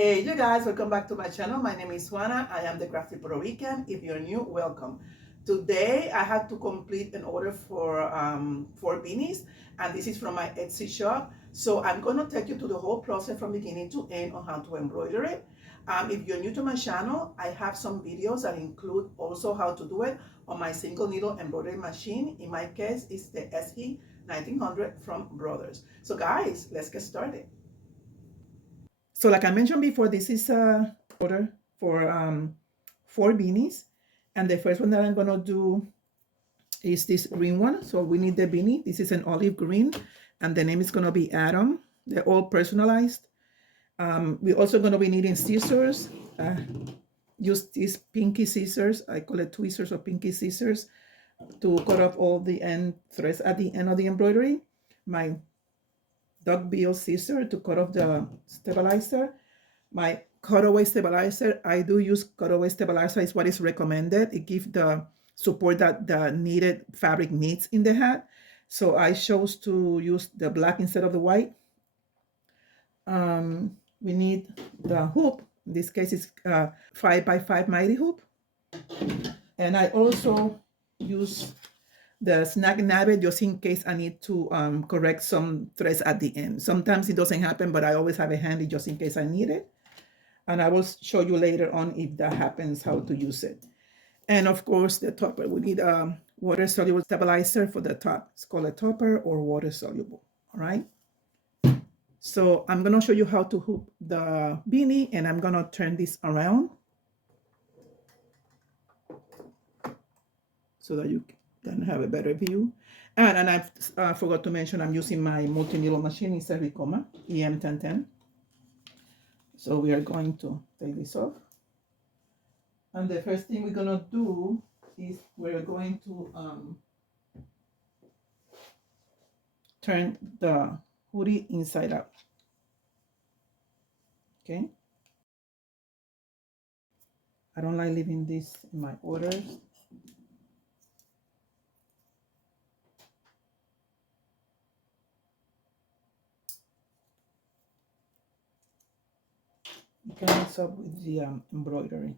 Hey you guys, welcome back to my channel. My name is Juana. I am the crafty Puerto Rican. If you're new, welcome. Today I had to complete an order for 4 beanies, and this is from my Etsy shop. So I'm going to take you to the whole process from beginning to end on how to embroider it. If you're new to my channel, I have some videos that include also how to do it on my single needle embroidery machine. In my case, it's the SE 1900 from Brothers. So guys, let's get started. So like I mentioned before, this is a order for 4 beanies. And the first one that I'm gonna do is this green one. So we need the beanie. This is an olive green, and the name is gonna be Adam. They're all personalized. We're also gonna be needing scissors. Use these pinky scissors. I call it tweezers or pinky scissors to cut off all the end threads at the end of the embroidery. My duckbill scissor to cut off the stabilizer. My cutaway stabilizer, I do use cutaway stabilizer. It's what is recommended. It gives the support that the needed fabric needs in the hat. So I chose to use the black instead of the white. We need the hoop. In this case, it's 5x5 mighty hoop. And I also use the snag nabbit just in case I need to correct some threads at the end. Sometimes it doesn't happen, but I always have it handy just in case I need it. And I will show you later on if that happens, how to use it. And of course, the topper. We need a water-soluble stabilizer for the top. It's called a topper or water-soluble, all right? So I'm gonna show you how to hoop the beanie, and I'm gonna turn this around so that you can have a better view. And I forgot to mention I'm using my multi-needle machine. It's a Ricoma EM1010. So we are going to take this off. And the first thing we're gonna do is we're going to turn the hoodie inside out. Okay. I don't like leaving this in my orders. You can mix up with the embroidery.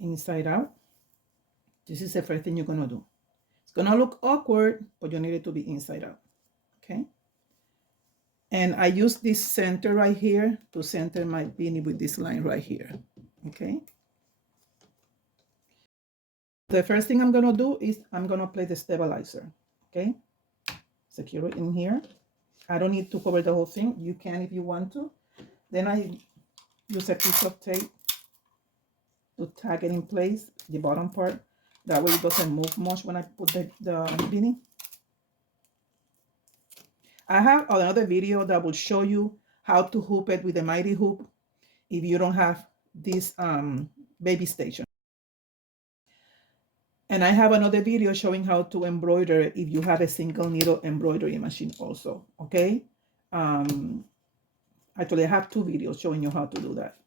Inside out. This is the first thing you're gonna do. It's gonna look awkward, but you need it to be inside out. Okay. And I use this center right here to center my beanie with this line right here. Okay. The first thing I'm gonna do is I'm gonna place the stabilizer. Okay. Secure it in here. I don't need to cover the whole thing. You can if you want to. Then I use a piece of tape to tag it in place, the bottom part. That way it doesn't move much when I put the beanie. I have another video that will show you how to hoop it with a mighty hoop if you don't have this baby station. And I have another video showing how to embroider if you have a single needle embroidery machine also, okay? Actually, I have 2 videos showing you how to do that.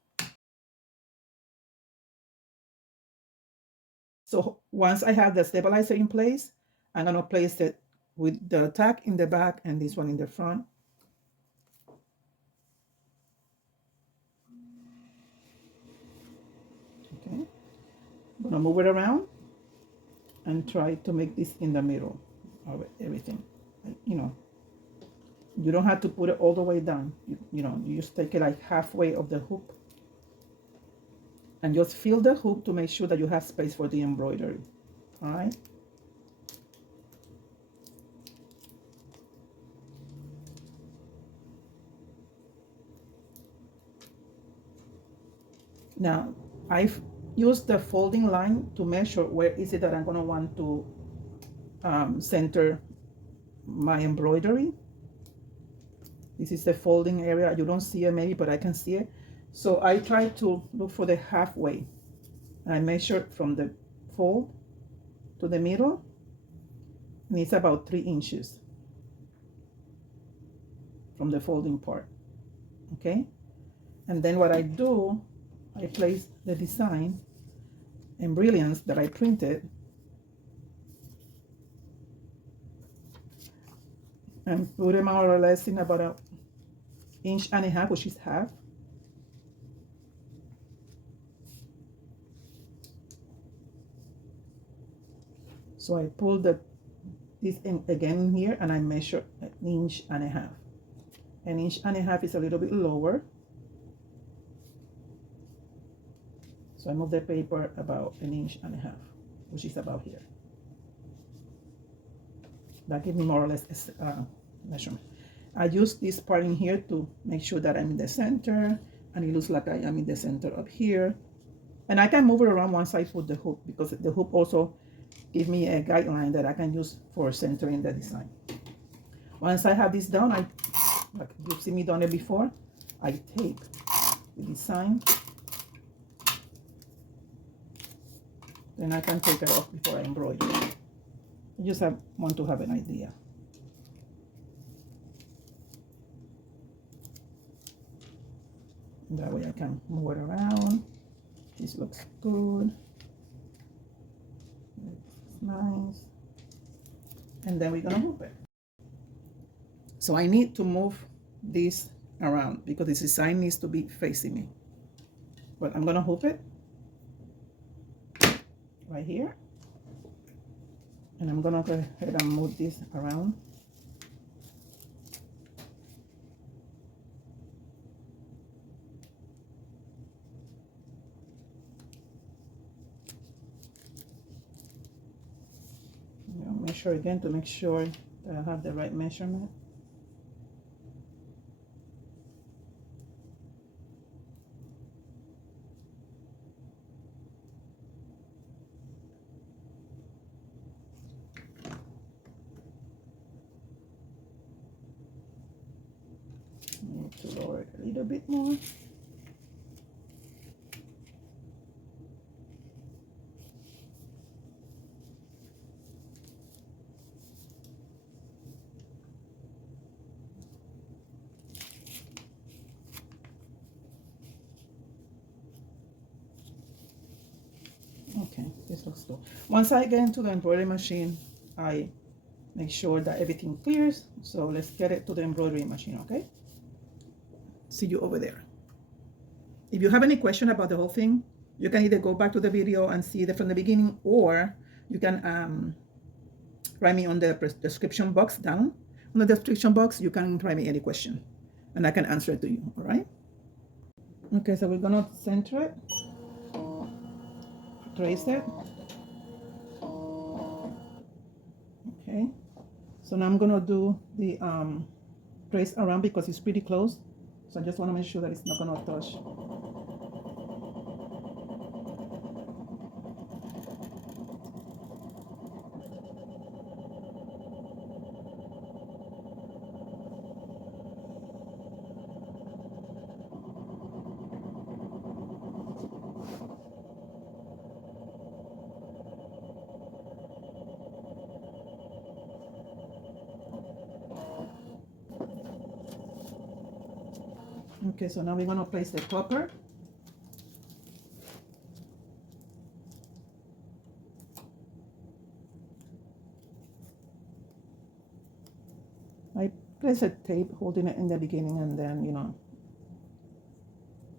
So once I have the stabilizer in place, I'm gonna place it with the tag in the back and this one in the front. Okay, I'm gonna move it around and try to make this in the middle of everything. You know, you don't have to put it all the way down. You know, you just take it like halfway of the hoop and just fill the hoop to make sure that you have space for the embroidery. All right. Now, I've used the folding line to measure where is it that I'm going to want to center my embroidery. This is the folding area. You don't see it maybe, but I can see it. So I try to look for the halfway. I measure from the fold to the middle, and it's about 3 inches from the folding part. Okay, and then what I do, I place the design and brilliance that I printed and put them more or less in about 1.5 inches, which is half. So I pull this in again here, and I measure 1.5 inches. 1.5 inches is a little bit lower. So I move the paper about 1.5 inches, which is about here. That gives me more or less measurement. I use this part in here to make sure that I'm in the center, and it looks like I am in the center up here. And I can move it around once I put the hoop, because the hoop also gives me a guideline that I can use for centering the design. Once I have this done, like you've seen me done it before, I tape the design. Then I can take it off before I embroider. I just want to have an idea. That way I can move it around. This looks good. It's nice. And then we're gonna hoop it. So I need to move this around because this design needs to be facing me. But I'm gonna hoop it right here. And I'm gonna go ahead and move this around. Measure again to make sure that I have the right measurement. Need to lower it a little bit more. Okay, this looks good. Once I get into the embroidery machine, I make sure that everything clears. So let's get it to the embroidery machine, okay? See you over there. If you have any question about the whole thing, you can either go back to the video and see it from the beginning, or you can write me on the description box down. On the description box, you can write me any question, and I can answer it to you, all right? Okay, so we're gonna center it. Trace it. Okay, so now I'm gonna do the trace around because it's pretty close, so I just want to make sure that it's not gonna touch. Okay, so now we're going to place the topper. I place a tape holding it in the beginning, and then, you know,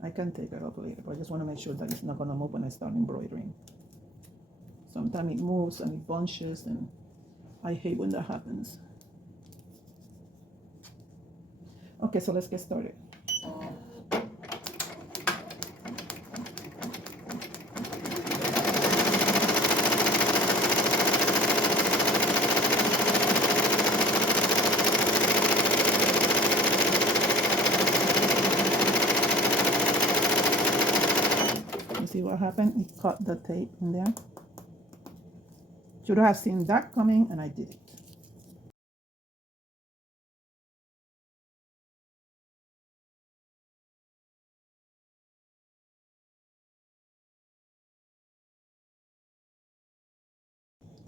I can take it off later, but I just want to make sure that it's not going to move when I start embroidering. Sometimes it moves and it bunches, and I hate when that happens. Okay, so let's get started. See what happened? It caught the tape in there. Should have seen that coming, and I did it.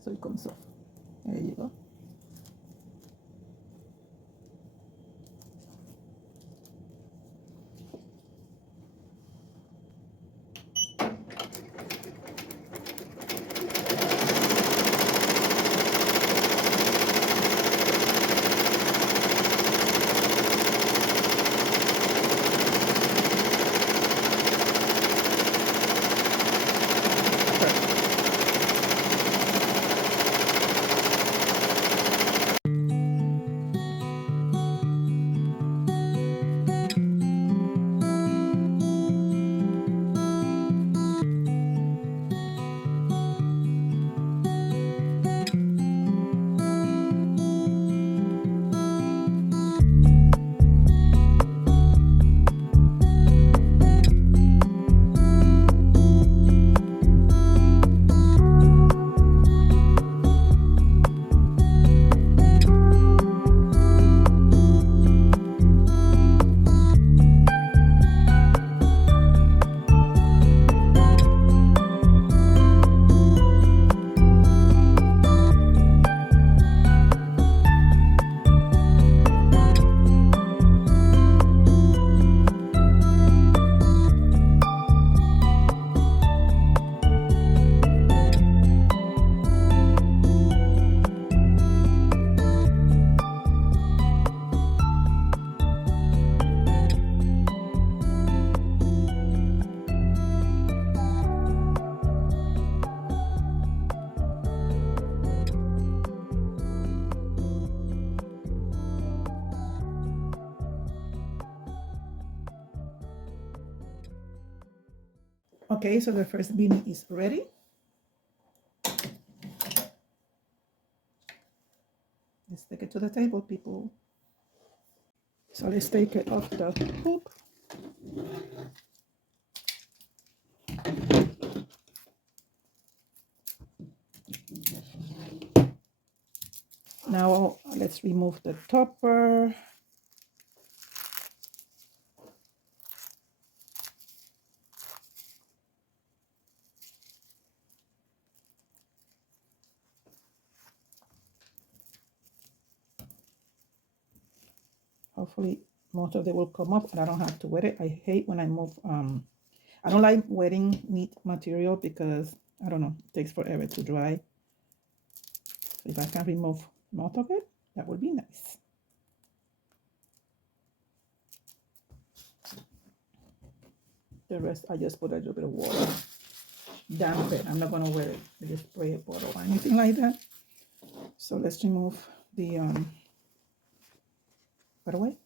So it comes off. There you go. Okay, so the first beanie is ready. Let's take it to the table, people. So let's take it off the hoop. Now let's remove the topper. Hopefully most of it will come up and I don't have to wet it. I hate when I move, I don't like wetting neat material because, I don't know, it takes forever to dry. So if I can remove most of it, that would be nice. The rest, I just put a little bit of water. Damp it. I'm not going to wet it. I just spray it water or anything like that. So let's remove the, by the way.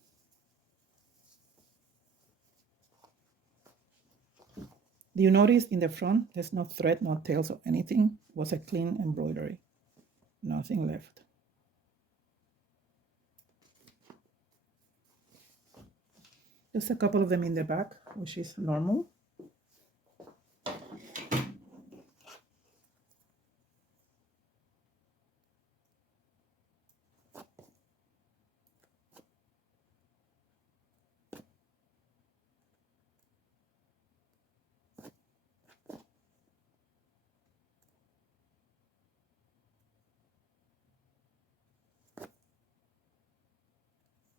Do you notice in the front, there's no thread, no tails or anything? It was a clean embroidery. Nothing left. Just a couple of them in the back, which is normal.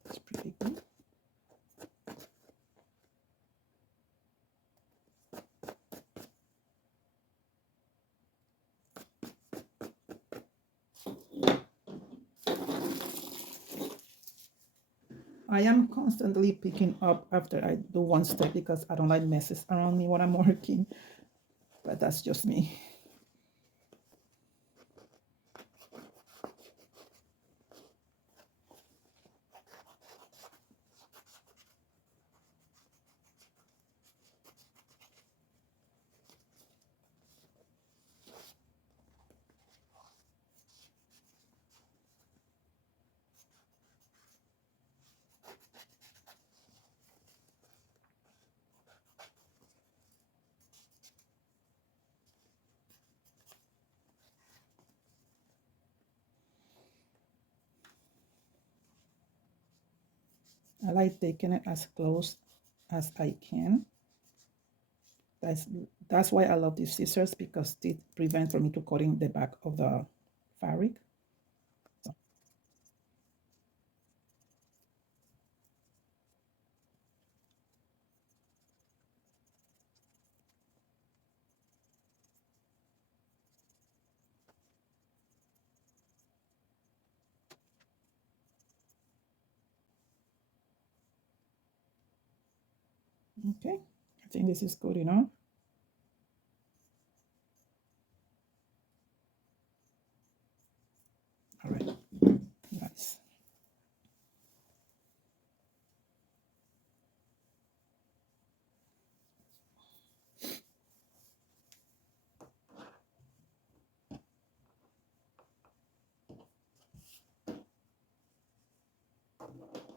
That's pretty good. I am constantly picking up after I do one step because I don't like messes around me when I'm working, but that's just me. I like taking it as close as I can. That's why I love these scissors, because it prevents for me to cutting the back of the fabric. So. Okay, I think this is good enough. All right, nice.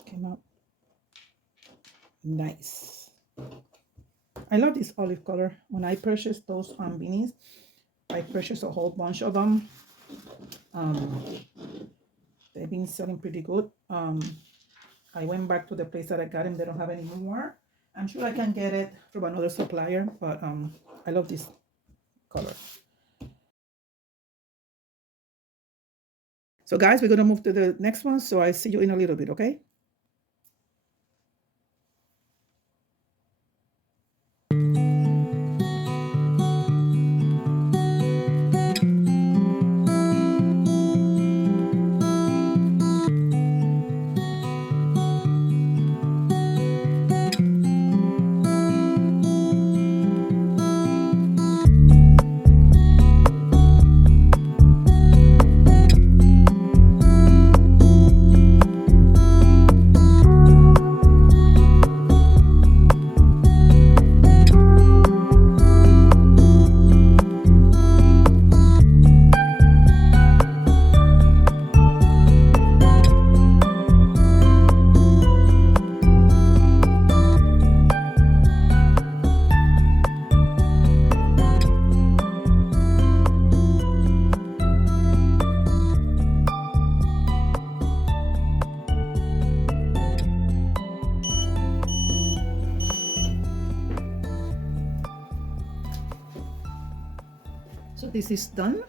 Came out nice. I love this olive color. When I purchased those beanies, I purchased a whole bunch of them. They've been selling pretty good. I went back to the place that I got them. They don't have any more. I'm sure I can get it from another supplier, but I love this color. So guys, we're going to move to the next one. So I'll see you in a little bit, okay? So this is done.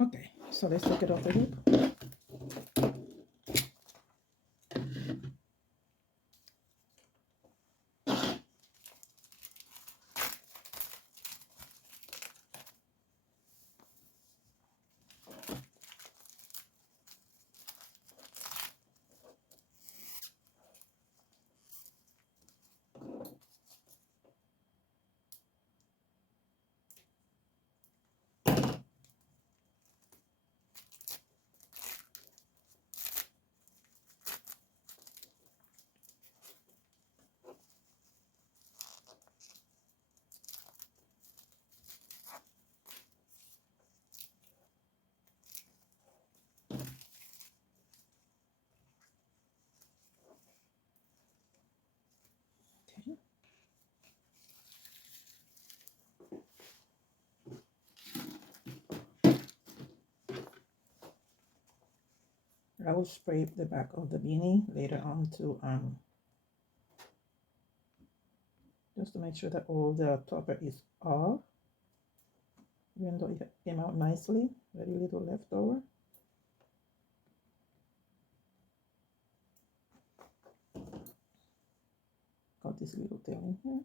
Okay, so let's take it off the hoop. Okay. I will spray the back of the beanie later on to just to make sure that all the topper is off, even though it came out nicely, very little left over. Got this little tail in here.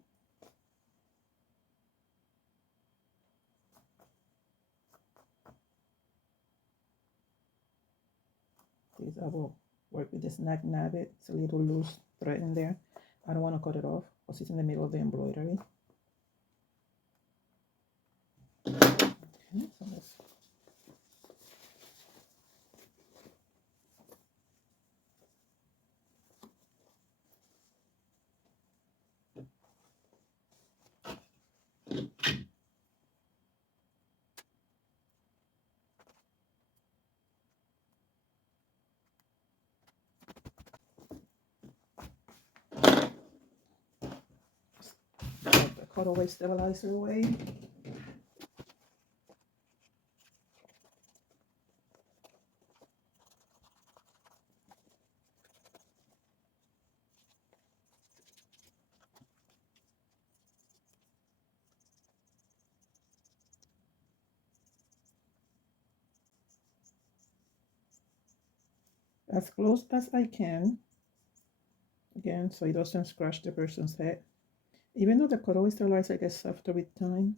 This I will work with this snag nabbit. It's a little loose thread in there. I don't want to cut it off because it's in the middle of the embroidery. Okay, so let's put the cutaway stabilizer away. As close as I can, again, so it doesn't scratch the person's head. Even though the cutaway stabilizer gets softer with time,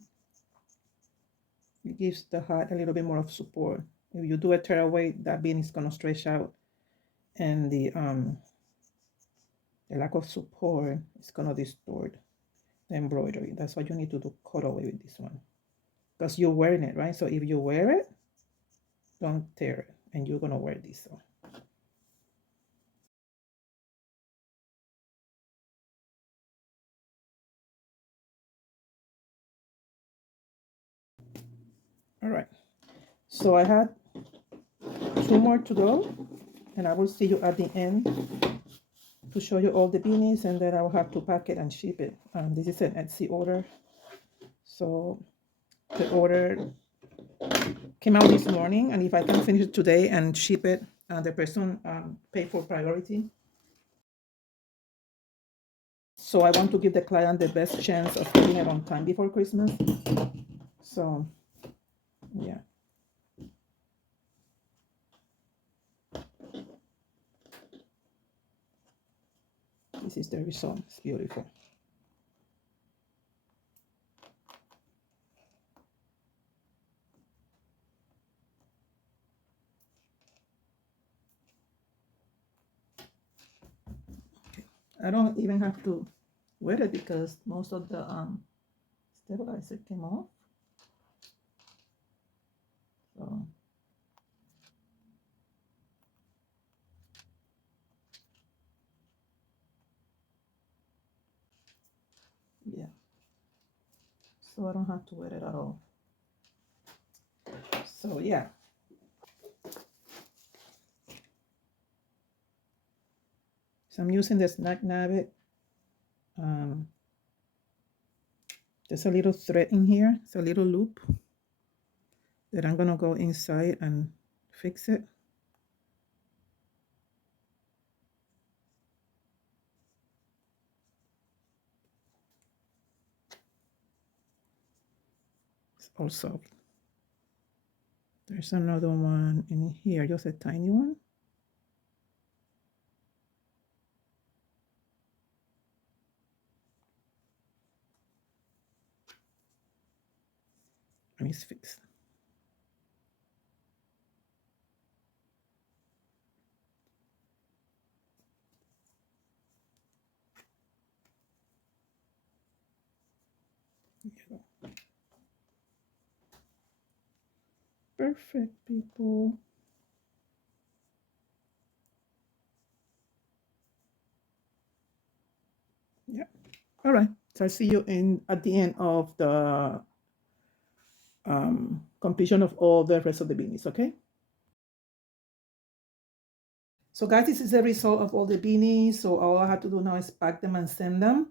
it gives the hat a little bit more of support. If you do a tearaway, that bean is gonna stretch out, and the lack of support is gonna distort the embroidery. That's why you need to do cutaway with this one, because you're wearing it, right? So if you wear it, don't tear it, and you're gonna wear this. So. All right, so I had 2 more to go, and I will see you at the end to show you all the beanies, and then I will have to pack it and ship it. This is an Etsy order, so the order came out this morning, and if I can finish it today and ship it, the person pay for priority. So I want to give the client the best chance of getting it on time before Christmas. So, yeah. This is the result. It's beautiful. Okay. I don't even have to wear it because most of the stabilizer came off. So yeah. So I don't have to wear it at all. So yeah. So I'm using the snag nabbit. There's a little thread in here. It's a little loop that I'm gonna go inside and fix it. also. There's another one in here, just a tiny one. Let me fix. Perfect, people. Yeah. All right. So I'll see you at the end of the completion of all the rest of the beanies, okay? So guys, this is the result of all the beanies. So all I have to do now is pack them and send them.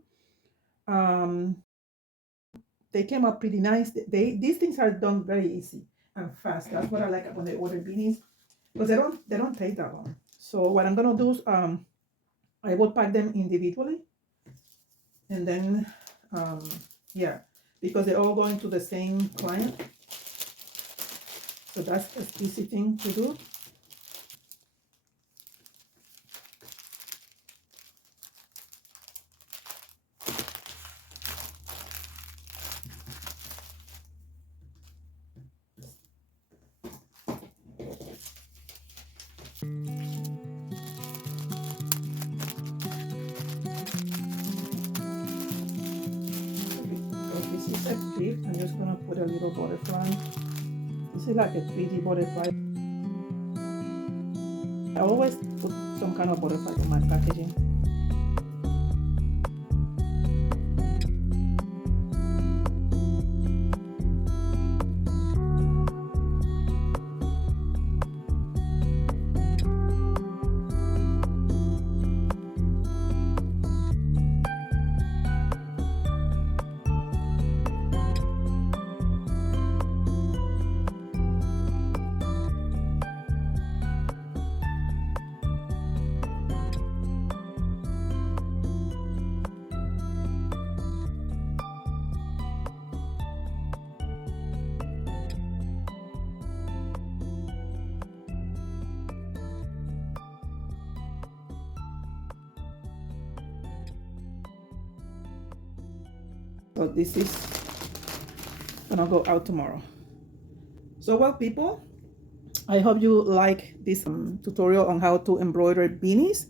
They came up pretty nice. These things are done very easy and fast. That's what I like when they order beanies, because they don't take that long. So what I'm gonna do is I will pack them individually, and then yeah, because they're all going to the same client. So that's an easy thing to do. This is a clip. I'm just gonna put a little butterfly. This is like a 3D butterfly. I always put some kind of butterfly in my packaging. So this is gonna go out tomorrow. So well, people, I hope you like this tutorial on how to embroider beanies.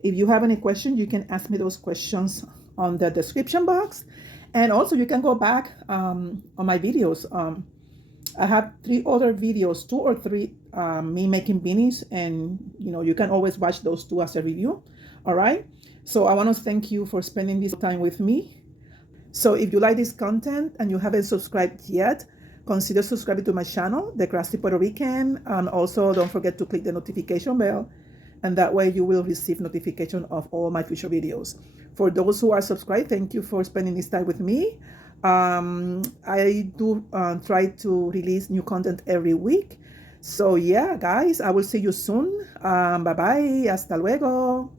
If you have any questions, you can ask me those questions on the description box, and also you can go back on my videos. I have 3 other videos, 2 or 3 me making beanies, and you can always watch those 2 as a review. All right, so I want to thank you for spending this time with me. So if you like this content and you haven't subscribed yet, consider subscribing to my channel, The Crafty Puerto Rican, and also don't forget to click the notification bell, and that way you will receive notification of all my future videos. For those who are subscribed, thank you for spending this time with me. I do try to release new content every week. So yeah, guys, I will see you soon. Bye-bye. Hasta luego.